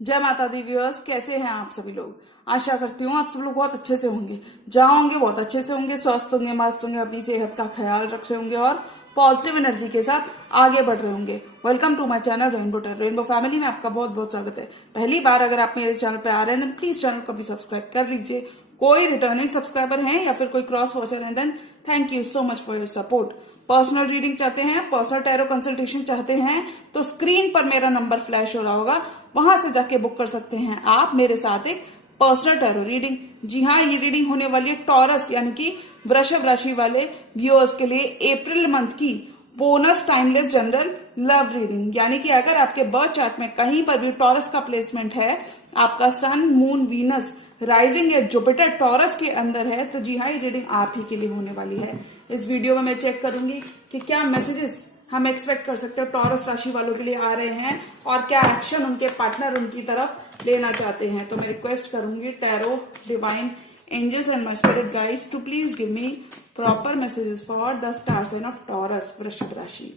जय माता the viewers, कैसे हैं आप सभी लोग। आशा करती हूँ आप सब लोग बहुत अच्छे से होंगे, जहाँ होंगे बहुत अच्छे से होंगे, स्वस्थ होंगे, मस्त होंगे, अपनी सेहत का ख्याल रख रहे होंगे और पॉजिटिव एनर्जी के साथ आगे बढ़ रहे होंगे। Welcome to my channel rainbow family में आपका बहुत बहुत स्वागत है। पहली बार अगर आप मेरे चैनल पे आ रहे हैं देन प्लीज चैनल को भी सब्सक्राइब कर लीजिए। कोई रिटर्निंग सब्सक्राइबर हैं या फिर कोई क्रॉस वॉचर हैं then thank you so much for your support. Personal reading चाहते हैं, पर्सनल टैरो कंसल्टेशन चाहते हैं तो स्क्रीन पर मेरा नंबर फ्लैश हो रहा होगा, वहां से जाके बुक कर सकते हैं आप मेरे साथ एक पर्सनल टैरो रीडिंग। जी हाँ, ये रीडिंग होने वाली है टॉरस यानी कि वृषभ राशि वाले व्यूअर्स के लिए अप्रैल मंथ की bonus timeless general love reading. यानी कि अगर आपके बर्थ चार्ट में कहीं पर भी टॉरस का प्लेसमेंट है, आपका सन, मून, वीनस, राइजिंग या जुपिटर टॉरस के अंदर है, तो जी हाँ, ये रीडिंग आप ही के लिए होने वाली है। इस वीडियो में मैं चेक करूंगी कि क्या मैसेजेस हम एक्सपेक्ट कर सकते हैं टॉरस राशि वालों के लिए आ रहे हैं और क्या एक्शन उनके पार्टनर उनकी तरफ लेना चाहते हैं। तो मैं रिक्वेस्ट करूंगी tarot, divine angels and my spirit guides to please give me proper messages for the star sign of Taurus, वृषभ राशि।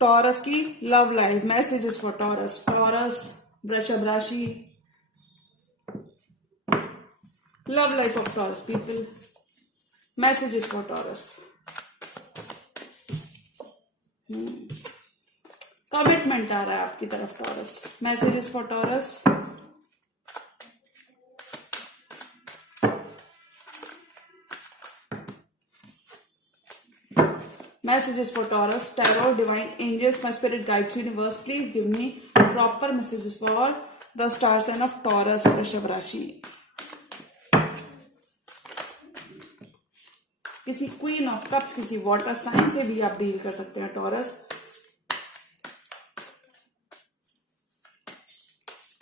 टॉरस की love life messages for Taurus, वृषभ राशि, love life of Taurus people, messages for Taurus, commitment आ रहा है आपकी तरफ Taurus, messages for Taurus, messages for Taurus, tarot, divine angels, my spirit guides, universe, please give me proper messages for the star sign of Taurus, वृषभ राशि। किसी queen of cups, किसी water sign से भी आप डील कर सकते हैं taurus.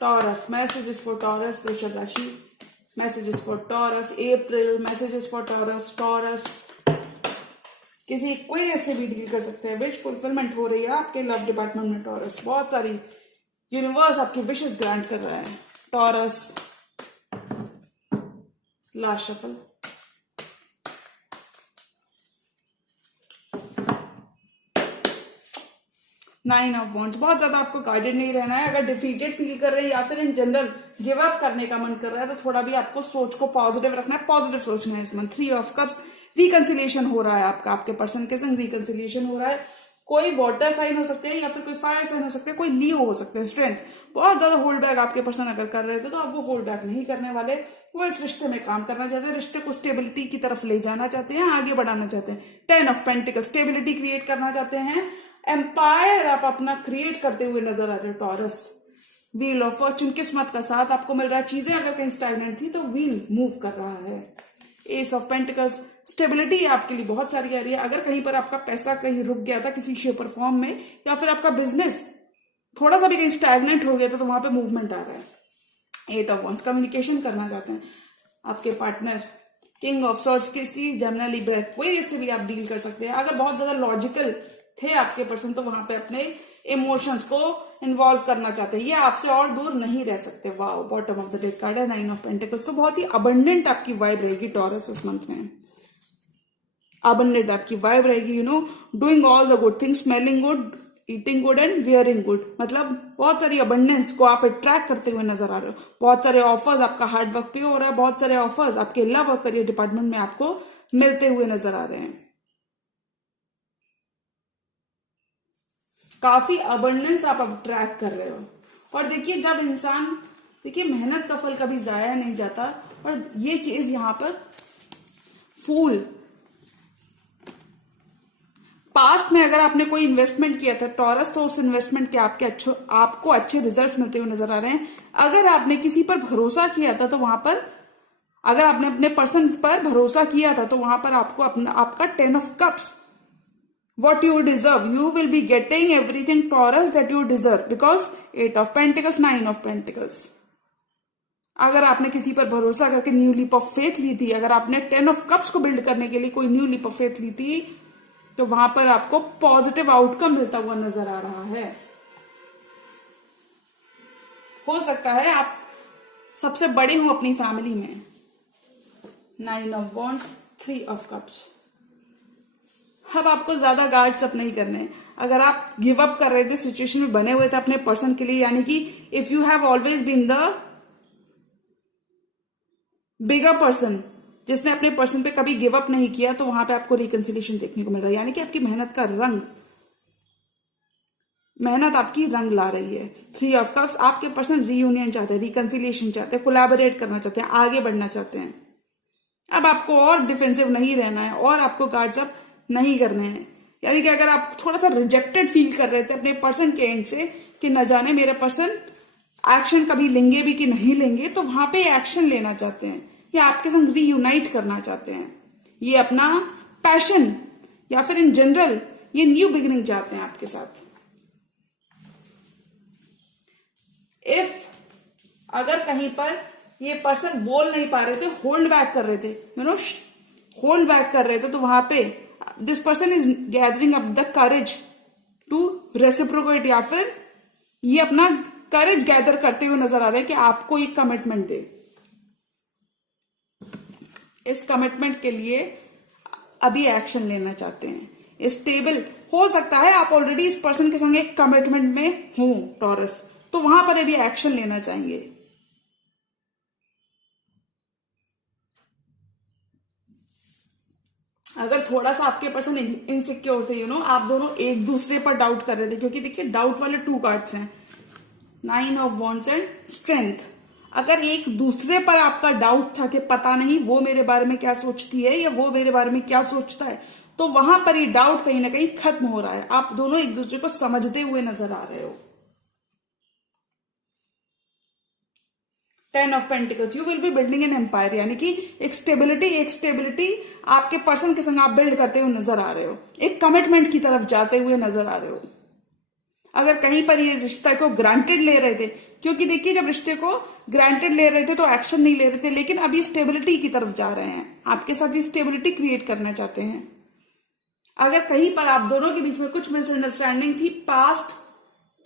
Taurus messages for Taurus, वृषभ राशि, messages for taurus April, messages for taurus, किसी क्वीन से भी डील कर सकते हैं। विश फुलफिलमेंट हो रही है आपके लव डिपार्टमेंट में टॉरस, बहुत सारी यूनिवर्स आपकी विशेष ग्रांट कर रहा है taurus. Last shuffle, nine of wands, बहुत ज्यादा आपको गाइडेड नहीं रहना है। अगर डिफीटेड फील कर रहे हैं या फिर इन जनरल गिव अप करने का मन कर रहा है तो थोड़ा भी आपको सोच को पॉजिटिव रखना है, पॉजिटिव सोचना है इस month. Three of cups, reconciliation हो रहा है आपका, आपके पर्सन के संग रिकंसिलिएशन हो रहा है। कोई वाटर साइन हो सकते हैं या फिर कोई फायर साइन हो सकते हैं, कोई लियो हो सकते हैं। स्ट्रेंथ, बहुत ज्यादा होल्ड बैक आपके पर्सन अगर कर रहे थे तो अब वो होल्ड बैक नहीं करने वाले। वो इस रिश्ते में काम करना चाहते हैं, रिश्ते को स्टेबिलिटी की तरफ ले जाना चाहते हैं, आगे बढ़ाना चाहते हैं। 10 ऑफ पेंटिकल, स्टेबिलिटी क्रिएट करना चाहते हैं। एम्पायर आप अपना क्रिएट करते हुए नजर आ रहे हो टॉरस। व्हील ऑफ फॉर्चून, किस्मत का साथ आपको मिल रहा है। चीजें अगर कहीं स्टैग्नेंट थी तो व्हील मूव कर रहा है। एस ऑफ पेंटिकल्स, स्टेबिलिटी आपके लिए बहुत सारी आ रही है। अगर कहीं पर आपका पैसा कहीं रुक गया था किसी शेप और फॉर्म में, या फिर आपका बिजनेस थोड़ा सा भी कहीं स्टैग्नेंट हो गया था तो वहां पे मूवमेंट आ रहा है। एट ऑफ वॉन्ड्स, कम्युनिकेशन करना चाहते हैं आपके पार्टनर। किंग ऑफ सॉर्ड्स, किसी जमुना लिब्रा, कोई इससे भी आप डील कर सकते हैं। अगर बहुत ज्यादा लॉजिकल थे आपके पर्सन तो वहां पे अपने इमोशंस को इन्वॉल्व करना चाहते हैं, ये आपसे और दूर नहीं रह सकते। Wow, bottom of the deck card है, नाइन ऑफ पेंटिकल्स। तो बहुत ही अबंडेंट आपकी वाइब रहेगी टॉरस इस मंथ में। अबंडेंट आपकी वाइब रहेगी, you know, doing all the good things, smelling good, eating good and wearing good. मतलब बहुत सारी अबंडेंस को आप अट्रैक्ट करते हुए नजर आ रहे हो। बहुत सारे ऑफर्स, आपका हार्ड वर्क पे हो रहा है, बहुत सारे ऑफर्स आपके लव और करियर डिपार्टमेंट में आपको मिलते हुए नजर आ रहे हैं। काफी अबंडेंस आप अब ट्रैक कर रहे हो। और देखिए, जब इंसान, देखिए, मेहनत का फल कभी जाया नहीं जाता। और ये चीज यहां पर फूल, पास्ट में अगर आपने कोई इन्वेस्टमेंट किया था टॉरस तो उस इन्वेस्टमेंट के आपको अच्छे रिजल्ट्स मिलते हुए नजर आ रहे हैं। अगर आपने किसी पर भरोसा किया था तो वहां पर, अगर आपने अपने पर्सन पर भरोसा किया था तो वहां पर आपको आपका 10 of cups, what you deserve, you will be getting everything Taurus that you deserve because 8 of Pentacles, 9 of Pentacles। अगर आपने किसी पर भरोसा करके न्यू लीप ऑफ फेथ ली थी, अगर आपने 10 ऑफ कप्स को बिल्ड करने के लिए कोई न्यू लीप ऑफ फेथ ली थी तो वहां पर आपको पॉजिटिव आउटकम मिलता हुआ नजर आ रहा है। हो सकता है आप सबसे बड़े हो अपनी फैमिली में। 9 ऑफ वॉन्ड्स, 3 ऑफ कप्स। अब आपको ज्यादा गार्ड्स अप नहीं करने हैं। अगर आप गिव अप कर रहे थे, सिचुएशन में बने हुए थे अपने पर्सन के लिए, यानी कि if you have always been the bigger person जिसने अपने पर्सन पे कभी गिव अप नहीं किया, तो वहां पे आपको रिकंसिलिएशन देखने को मिल रहा है, यानी कि आपकी मेहनत आपकी रंग ला रही है। 3 ऑफ कप्स, आपके पर्सन रीयूनियन चाहते हैं, रिकंसिलिएशन चाहते हैं, कोलैबोरेट करना चाहते हैं, आगे बढ़ना चाहते हैं। अब आपको और डिफेंसिव नहीं रहना है और आपको गार्ड्स अप नहीं करने हैं। यानी कि अगर आप थोड़ा सा रिजेक्टेड फील कर रहे थे अपने पर्सन के एंड से कि न जाने मेरा पर्सन एक्शन कभी लेंगे भी कि नहीं लेंगे, तो वहां पे एक्शन लेना चाहते हैं या आपके संग रीयूनाइट करना चाहते हैं। ये अपना पैशन या फिर इन जनरल ये न्यू बिगिनिंग चाहते हैं आपके साथ। इफ अगर कहीं पर ये पर्सन बोल नहीं पा रहे थे, होल्ड बैक कर रहे थे, होल्ड बैक कर रहे थे, तो वहां पे this person is gathering up the courage to reciprocate, या फिर ये अपना करेज गैदर करते हुए नजर आ रहे हैं कि आपको एक कमिटमेंट दे। इस कमिटमेंट के लिए अभी एक्शन लेना चाहते हैं। स्टेबल हो सकता है आप ऑलरेडी इस पर्सन के संग एक कमिटमेंट में हो टॉरस, तो वहां पर अभी एक्शन लेना चाहेंगे। अगर थोड़ा सा आपके पर्सन इनसिक्योर थे, आप दोनों एक दूसरे पर डाउट कर रहे थे, क्योंकि देखिए डाउट वाले 2 कार्ड्स हैं, 9 ऑफ वॉन्ड्स एंड स्ट्रेंथ। अगर एक दूसरे पर आपका डाउट था कि पता नहीं वो मेरे बारे में क्या सोचती है या वो मेरे बारे में क्या सोचता है, तो वहां पर ये डाउट कहीं ना कहीं खत्म हो रहा है। आप दोनों एक दूसरे को समझते हुए नजर आ रहे हो। 10 of pentacles, you will be building an empire, यानी कि एक स्टेबिलिटी आपके पर्सन के संग आप बिल्ड करते हुए नजर आ रहे हो, एक कमिटमेंट की तरफ जाते हुए नजर आ रहे हो। अगर कहीं पर ये रिश्ते को ग्रांटेड ले रहे थे, क्योंकि देखिए जब रिश्ते को ग्रांटेड ले रहे थे तो एक्शन नहीं ले रहे थे, लेकिन अभी स्टेबिलिटी की तरफ जा रहे हैं, आपके साथ ही स्टेबिलिटी क्रिएट करना चाहते हैं। अगर कहीं पर आप दोनों के बीच में कुछ मिसअंडरस्टैंडिंग थी पास्ट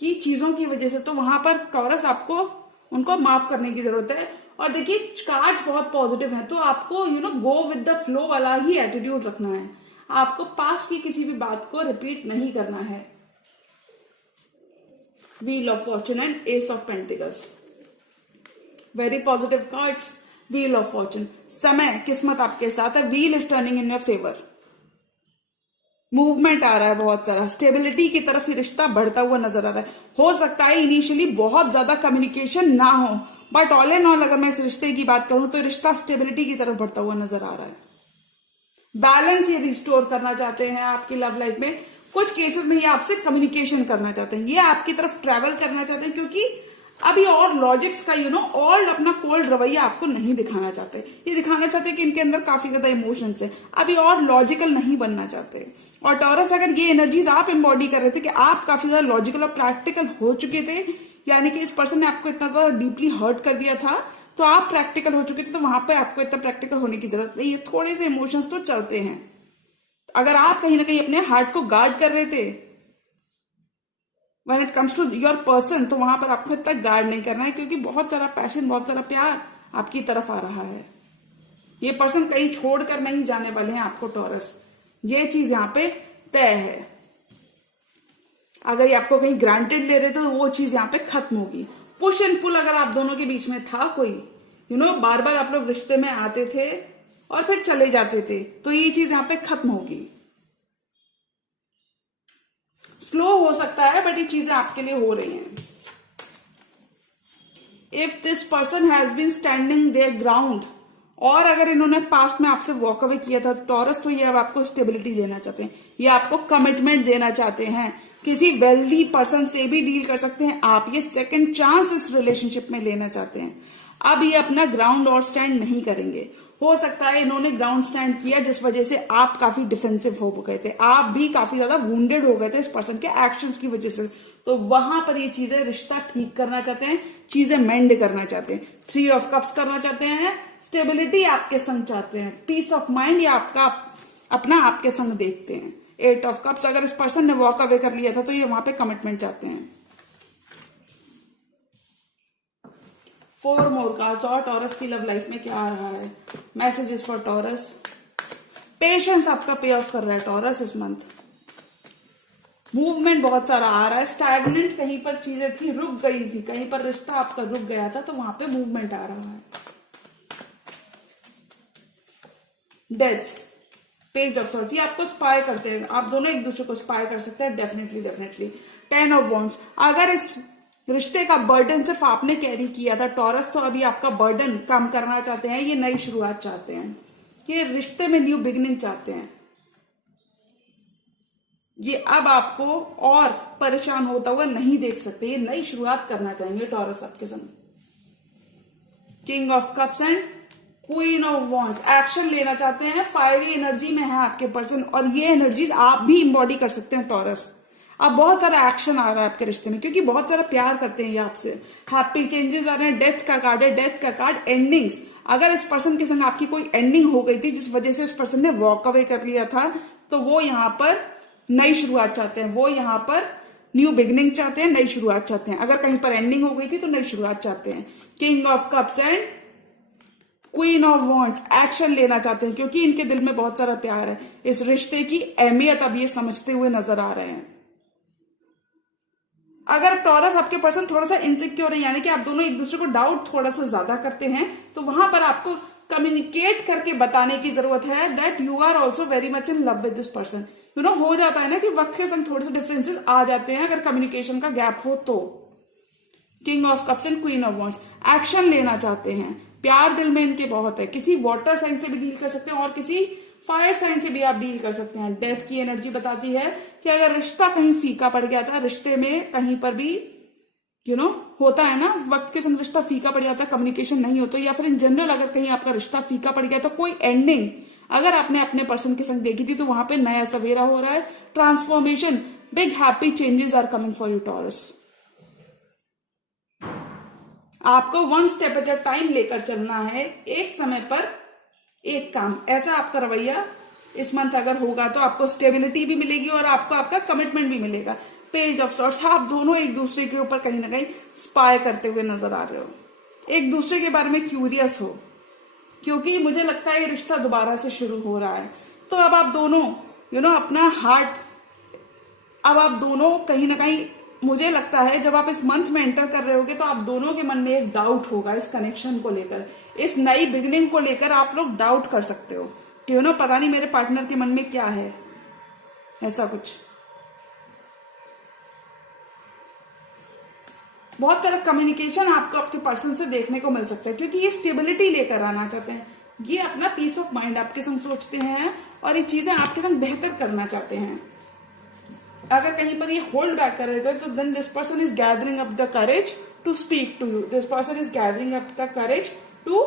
की चीजों की वजह से, तो वहां पर टॉरस आपको उनको माफ करने की जरूरत है। और देखिए कार्ड्स बहुत पॉजिटिव हैं, तो आपको गो विद द फ्लो वाला ही एटीट्यूड रखना है। आपको पास्ट की किसी भी बात को रिपीट नहीं करना है। Wheel of fortune and ace of pentacles, very positive cards. Wheel of fortune, समय किस्मत आपके साथ है, wheel is turning in your favour, movement आ रहा है बहुत सारा, स्टेबिलिटी की तरफ ही रिश्ता बढ़ता हुआ नजर आ रहा है। हो सकता है इनिशियली बहुत ज्यादा कम्युनिकेशन ना हो, बट ऑल एंड ऑल अगर मैं इस रिश्ते की बात करूं तो रिश्ता स्टेबिलिटी की तरफ बढ़ता हुआ नजर आ रहा है। बैलेंस ये रिस्टोर करना चाहते हैं आपकी लव लाइफ में। कुछ केसेस में ये आपसे कम्युनिकेशन करना चाहते हैं, ये आपकी तरफ ट्रेवल करना चाहते हैं, क्योंकि अभी और लॉजिक्स का और अपना कोल्ड रवैया आपको नहीं दिखाना चाहते। ये दिखाना चाहते हैं कि इनके अंदर काफी ज्यादा इमोशंस है, अभी और लॉजिकल नहीं बनना चाहते। और टॉरस अगर ये एनर्जीज आप एम्बॉडी कर रहे थे कि आप काफी ज्यादा लॉजिकल और प्रैक्टिकल हो चुके थे, यानी कि इस पर्सन ने आपको इतना ज्यादा डीपली हर्ट कर दिया था, तो आप प्रैक्टिकल हो चुके थे, तो वहां पे आपको इतना प्रैक्टिकल होने की जरूरत नहीं है। थोड़े से इमोशंस तो चलते हैं। अगर आप कहीं ना कहीं अपने हार्ट को गार्ड कर रहे थे when it comes to your person, तो वहां पर आपको इतना गार्ड नहीं करना है, क्योंकि बहुत सारा पैशन, बहुत सारा प्यार आपकी तरफ आ रहा है। ये पर्सन कहीं छोड़कर नहीं जाने वाले हैं आपको टॉरस, ये चीज यहाँ पे तय है। अगर ये आपको कहीं ग्रांटेड ले रहे थे तो वो चीज यहाँ पे खत्म होगी। पुश एंड पुल अगर आप दोनों के बीच में था कोई, बार बार आप लोग रिश्ते में आते थे और फिर चले जाते थे, तो ये चीज यहाँ पे खत्म होगी। स्लो हो सकता है बट ये चीजें आपके लिए हो रही हैं। If this person has been standing their ground, और अगर इन्होंने पास्ट में आपसे वॉक अवे किया था टॉरस, तो ये अब आपको स्टेबिलिटी देना चाहते हैं, ये आपको कमिटमेंट देना चाहते हैं। किसी वेल्दी पर्सन से भी डील कर सकते हैं आप, ये सेकंड चांस इस रिलेशनशिप में लेना चाहते हैं। अब ये अपना ग्राउंड और स्टैंड नहीं करेंगे। हो सकता है इन्होंने ग्राउंड स्टैंड किया जिस वजह से आप काफी डिफेंसिव हो गए थे, आप भी काफी ज्यादा वुंडेड हो गए थे इस पर्सन के एक्शंस की वजह से, तो वहां पर ये चीजें रिश्ता ठीक करना चाहते हैं, चीजें मेंड करना चाहते हैं। 3 ऑफ कप्स करना चाहते हैं, स्टेबिलिटी आपके संग चाहते हैं, पीस ऑफ माइंड या आपका अपना आपके संग देखते हैं। 8 ऑफ कप्स, अगर इस पर्सन ने वॉक अवे कर लिया था तो ये वहां पे कमिटमेंट चाहते हैं। 4 मोर कार्ड्स, और टॉरस की लव लाइफ में क्या आ रहा है? Messages for taurus. पेशेंस आपका पे ऑफ कर रहा है टॉरस इस मंथ। मूवमेंट बहुत सारा आ रहा है। स्टैग्नेंट कहीं पर चीजें थी, रुक गई थी, कहीं पर रिश्ता आपका रुक गया था, तो वहां पे मूवमेंट आ रहा है। डेथ, पेज ऑफ सॉर्ट्स, ये आपको स्पाई करते हैं, आप दोनों एक दूसरे को स्पाई कर सकते हैं। Definitely definitely. 10 ऑफ वॉन्ड्स, अगर इस रिश्ते का बर्डन सिर्फ आपने कैरी किया था टॉरस, तो अभी आपका बर्डन कम करना चाहते हैं, ये नई शुरुआत चाहते हैं, ये रिश्ते में न्यू बिगिनिंग चाहते हैं, ये अब आपको और परेशान होता हुआ नहीं देख सकते, ये नई शुरुआत करना चाहेंगे टॉरस आपके संग। King of cups and queen of wands, action लेना चाहते हैं, फायरी एनर्जी में है आपके पर्सन, और ये एनर्जीज आप भी इंबॉडी कर सकते हैं टॉरस। अब बहुत सारा एक्शन आ रहा है आपके रिश्ते में, क्योंकि बहुत सारा प्यार करते हैं ये आपसे। हैप्पी चेंजेस आ रहे हैं, डेथ का कार्ड है, डेथ का कार्ड, एंडिंग्स। अगर इस पर्सन के संग आपकी कोई एंडिंग हो गई थी जिस वजह से उस पर्सन ने वॉक अवे कर लिया था, तो वो यहां पर नई शुरुआत चाहते हैं, वो यहां पर न्यू बिगिनिंग चाहते हैं, नई शुरुआत चाहते हैं। अगर कहीं पर एंडिंग हो गई थी तो नई शुरुआत चाहते हैं। King of cups and queen of wands, action लेना चाहते हैं, क्योंकि इनके दिल में बहुत सारा प्यार है। इस रिश्ते की अहमियत अब ये समझते हुए नजर आ रहे हैं। अगर टॉरस आपके पर्सन थोड़ा सा इनसिक्योर है, यानी कि आप दोनों एक दूसरे को डाउट थोड़ा सा ज्यादा करते हैं, तो वहां पर आपको कम्युनिकेट करके बताने की जरूरत है that you are also very much in love with this person. You know, हो जाता है ना कि वक्त के संग थोड़े से डिफरेंसेस आ जाते हैं अगर कम्युनिकेशन का गैप हो तो। King of cups and queen of wands, action लेना चाहते हैं, प्यार दिल में इनके बहुत है। किसी वाटर साइन से भी डील कर सकते हैं और किसी फायर साइन से भी आप डील कर सकते हैं। डेथ की एनर्जी बताती है कि अगर रिश्ता कहीं फीका पड़ गया था, रिश्ते में कहीं पर भी होता है ना, वक्त के संग रिश्ता फीका पड़ जाता है, कम्युनिकेशन नहीं होता, या फिर इन जनरल अगर कहीं आपका रिश्ता फीका पड़ गया तो कोई एंडिंग अगर आपने अपने पर्सन के संग देखी थी, तो वहां पे नया सवेरा हो रहा है, transformation, big happy changes are coming for you Taurus. आपको one step at a time लेकर चलना है, एक समय पर एक काम, ऐसा आपका रवैया इस मंथ अगर होगा तो आपको स्टेबिलिटी भी मिलेगी और आपको आपका कमिटमेंट भी मिलेगा। पेज ऑफ सॉर्ट्स, आप दोनों एक दूसरे के ऊपर कहीं ना कहीं स्पाई करते हुए नजर आ रहे हो, एक दूसरे के बारे में क्यूरियस हो, क्योंकि मुझे लगता है ये रिश्ता दोबारा से शुरू हो रहा है। तो अब आप दोनों अपना हार्ट, अब आप दोनों कहीं ना कहीं, मुझे लगता है जब आप इस मंथ में एंटर कर रहे होगे तो आप दोनों के मन में एक डाउट होगा इस कनेक्शन को लेकर, इस नई बिगिनिंग को लेकर आप लोग डाउट कर सकते हो कि पता नहीं मेरे पार्टनर के मन में क्या है, ऐसा कुछ। बहुत सारा कम्युनिकेशन आपको आपके पर्सन से देखने को मिल सकता है, क्योंकि ये स्टेबिलिटी लेकर आना चाहते हैं, ये अपना पीस ऑफ माइंड आपके संग सोचते हैं और ये चीजें आपके संग बेहतर करना चाहते हैं। अगर कहीं पर ये होल्ड बैक कर रहे थे तो then this person is gathering up the courage to speak to you, this person is gathering up the courage to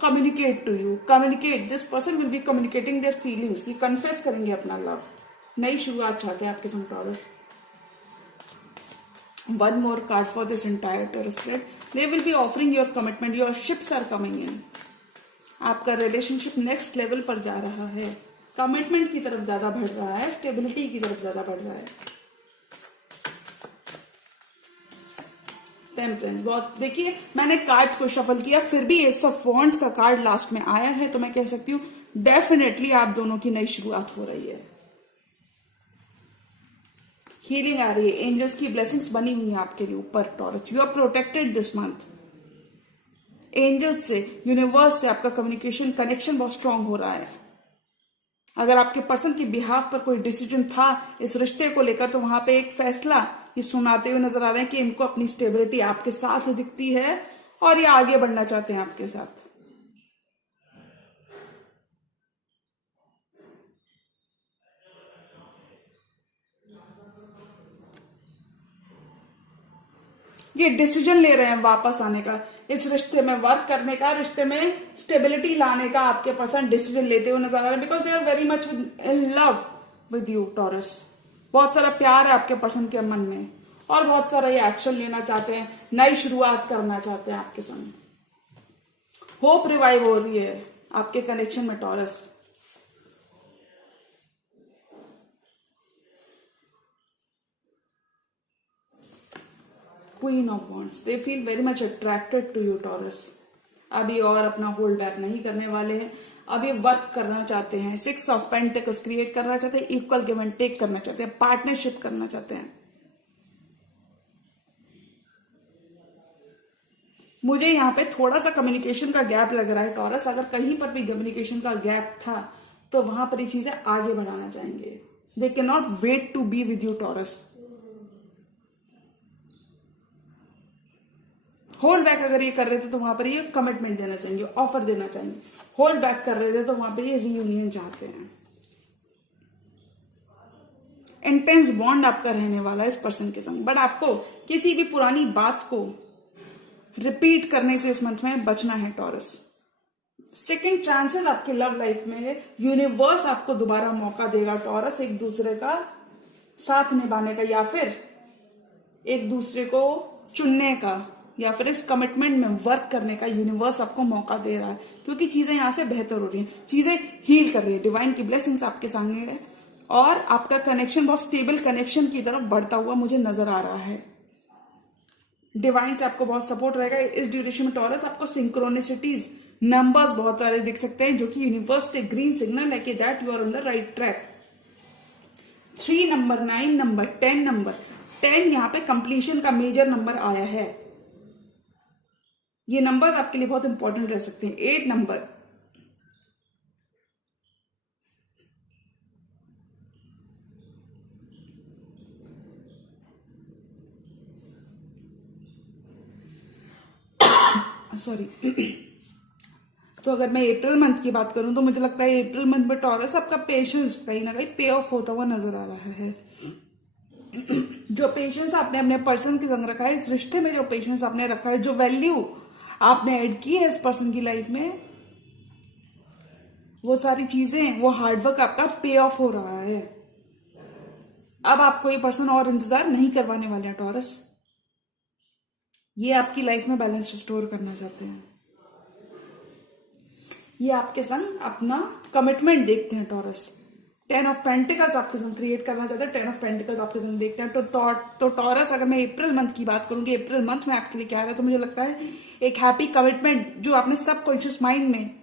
communicate to you. Communicate, this person will be communicating their feelings, ये confess करेंगे अपना love, नई शुरुआत चाहते हैं आपके संग Taurus. One more card for this entire tarot spread. They will be offering your commitment. Your ships are coming in. आपका रिलेशनशिप नेक्स्ट लेवल पर जा रहा है, कमिटमेंट की तरफ ज्यादा बढ़ रहा है, स्टेबिलिटी की तरफ ज्यादा बढ़ रहा है। टेम्परेंस, बहुत देखिए मैंने कार्ड को शफल किया, फिर भी एस ऑफ वॉन्ड्स का कार्ड लास्ट में आया है, तो मैं कह सकती हूँ डेफिनेटली आप दोनों की नई शुरुआत हो रही है। हीलिंग आ रही है, एंजल्स की ब्लेसिंग्स बनी हुई है आपके लिए ऊपर Taurus. You are protected this month. Angels से, यूनिवर्स से आपका कम्युनिकेशन कनेक्शन बहुत स्ट्रांग हो रहा है। अगर आपके पर्सन की बिहाफ पर कोई डिसीजन था इस रिश्ते को लेकर, तो वहां पे एक फैसला ये सुनाते हुए नजर आ रहे हैं कि इनको अपनी स्टेबिलिटी आपके साथ दिखती है और ये आगे बढ़ना चाहते हैं आपके साथ। ये डिसीजन ले रहे हैं वापस आने का, इस रिश्ते में वर्क करने का, रिश्ते में स्टेबिलिटी लाने का आपके पर्सन डिसीजन लेते हुए नजर आ रहे हैं, because they are very much in love with you Taurus. बहुत सारा प्यार है आपके पर्सन के मन में और बहुत सारा ये एक्शन लेना चाहते हैं, नई शुरुआत करना चाहते हैं आपके सामने। होप रिवाइव हो रही है आपके कनेक्शन में Taurus. Queen of wands, they feel very much attracted to you Taurus. अभी और अपना होल्ड बैक नहीं करने वाले हैं, अब ये वर्क करना चाहते हैं, 6 ऑफ पेंटिकल्स क्रिएट करना चाहते हैं, इक्वल गिव एंड टेक करना चाहते हैं, पार्टनरशिप करना चाहते हैं। मुझे यहाँ पे थोड़ा सा कम्युनिकेशन का गैप लग रहा है टॉरस। अगर कहीं पर भी कम्युनिकेशन का गैप था तो वहां पर ये चीजें आगे बढ़ाना चाहेंगे। They can not wait to be with you Taurus. Hold back अगर ये कर रहे थे तो वहां पर ये कमिटमेंट देना चाहेंगे, ऑफर देना चाहेंगे। होल्ड बैक कर रहे थे तो वहां पर ये रीयूनियन चाहते हैं। इंटेंस बॉन्ड आपका रहने वाला है इस पर्सन के संग, बट आपको किसी भी पुरानी बात को रिपीट करने से इस मंथ में बचना है टॉरस। सेकंड चांसेस आपके लव लाइफ में यूनिवर्स आपको दोबारा मौका देगा टॉरस, एक दूसरे का साथ निभाने का, या फिर एक दूसरे को चुनने का, या फिर इस कमिटमेंट में वर्क करने का यूनिवर्स आपको मौका दे रहा है, क्योंकि चीजें यहां से बेहतर हो रही हैं, चीजें हील कर रही है। डिवाइन की ब्लेसिंग्स आपके सामने है और आपका कनेक्शन बहुत स्टेबल कनेक्शन की तरफ बढ़ता हुआ मुझे नजर आ रहा है। डिवाइन से आपको बहुत सपोर्ट रहेगा इस ड्यूरेशन में टॉरस। आपको सिंक्रोनिसिटीज नंबर्स बहुत सारे दिख सकते हैं जो कि यूनिवर्स से ग्रीन सिग्नल है कि that you are on the right track. 3 number, 9 number, 10 number, 10 यहाँ पे कंप्लीशन का मेजर नंबर आया है। ये नंबर्स आपके लिए बहुत इंपॉर्टेंट रह सकते हैं। 8 नंबर, सॉरी तो अगर मैं अप्रैल मंथ की बात करूं तो मुझे लगता है अप्रैल मंथ में टॉरस आपका पेशेंस कहीं ना कहीं पे ऑफ होता हुआ नजर आ रहा है। जो पेशेंस आपने अपने पर्सन के संग रखा है, इस रिश्ते में जो पेशेंस आपने रखा है, जो वैल्यू आपने ऐड की है इस पर्सन की लाइफ में, वो सारी चीजें, वो हार्डवर्क आपका पे ऑफ हो रहा है। अब आपको ये पर्सन और इंतजार नहीं करवाने वाले हैं टॉरस। ये आपकी लाइफ में बैलेंस रिस्टोर करना चाहते हैं। ये आपके संग अपना कमिटमेंट देखते हैं टॉरस। 10 ऑफ पेंटिकल्स आपके संग क्रिएट करना चाहते हैं, 10 ऑफ पेंटिकल्स आपके संग देखते हैं। तो टॉरस, अगर मैं अप्रैल मंथ की बात करूंगी, अप्रैल मंथ में आपके लिए क्या है, तो मुझे लगता है एक हैप्पी कमिटमेंट जो आपने सबकॉन्शियस माइंड में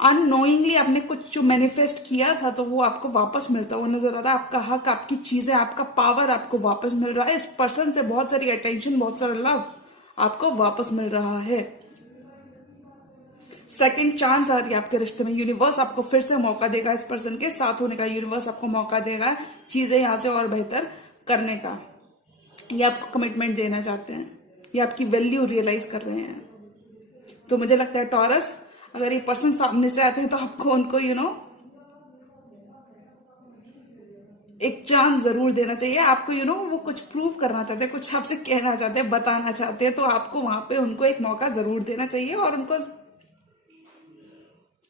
अननोइंगली आपने कुछ जो मैनिफेस्ट किया था, तो वो आपको वापस मिलता हुआ नजर आ रहा है। आपका हक, आपकी चीजें, आपका पावर आपको वापस मिल रहा है। इस पर्सन से बहुत सारी अटेंशन, बहुत सारा लव आपको वापस मिल रहा है। सेकंड चांस आ रही है आपके रिश्ते में। यूनिवर्स आपको फिर से मौका देगा इस पर्सन के साथ होने का। यूनिवर्स आपको मौका देगा चीजें यहां से और बेहतर करने का। ये आपको कमिटमेंट देना चाहते हैं, ये आपकी वैल्यू रियलाइज कर रहे हैं। तो मुझे लगता है टॉरस, अगर ये पर्सन सामने से आते हैं तो आपको उनको एक चांस जरूर देना चाहिए। आपको वो कुछ प्रूव करना चाहते हैं, कुछ आपसे कहना चाहते हैं, बताना चाहते हैं, तो आपको वहां पे उनको एक मौका जरूर देना चाहिए और उनको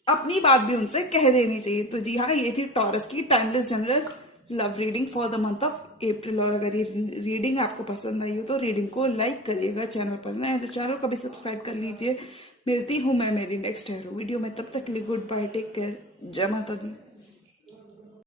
अपनी बात भी उनसे कह देनी चाहिए। तो जी हाँ, ये थी टॉरस की timeless general love reading for the month of April. और अगर ये रीडिंग आपको पसंद आई हो तो रीडिंग को लाइक करिएगा। चैनल पर नए तो चैनल को भी सब्सक्राइब कर लीजिए। मिलती हूँ मैं मेरी नेक्स्ट वीडियो में, तब तक के लिए गुड बाय, टेक केयर, जय माता दी।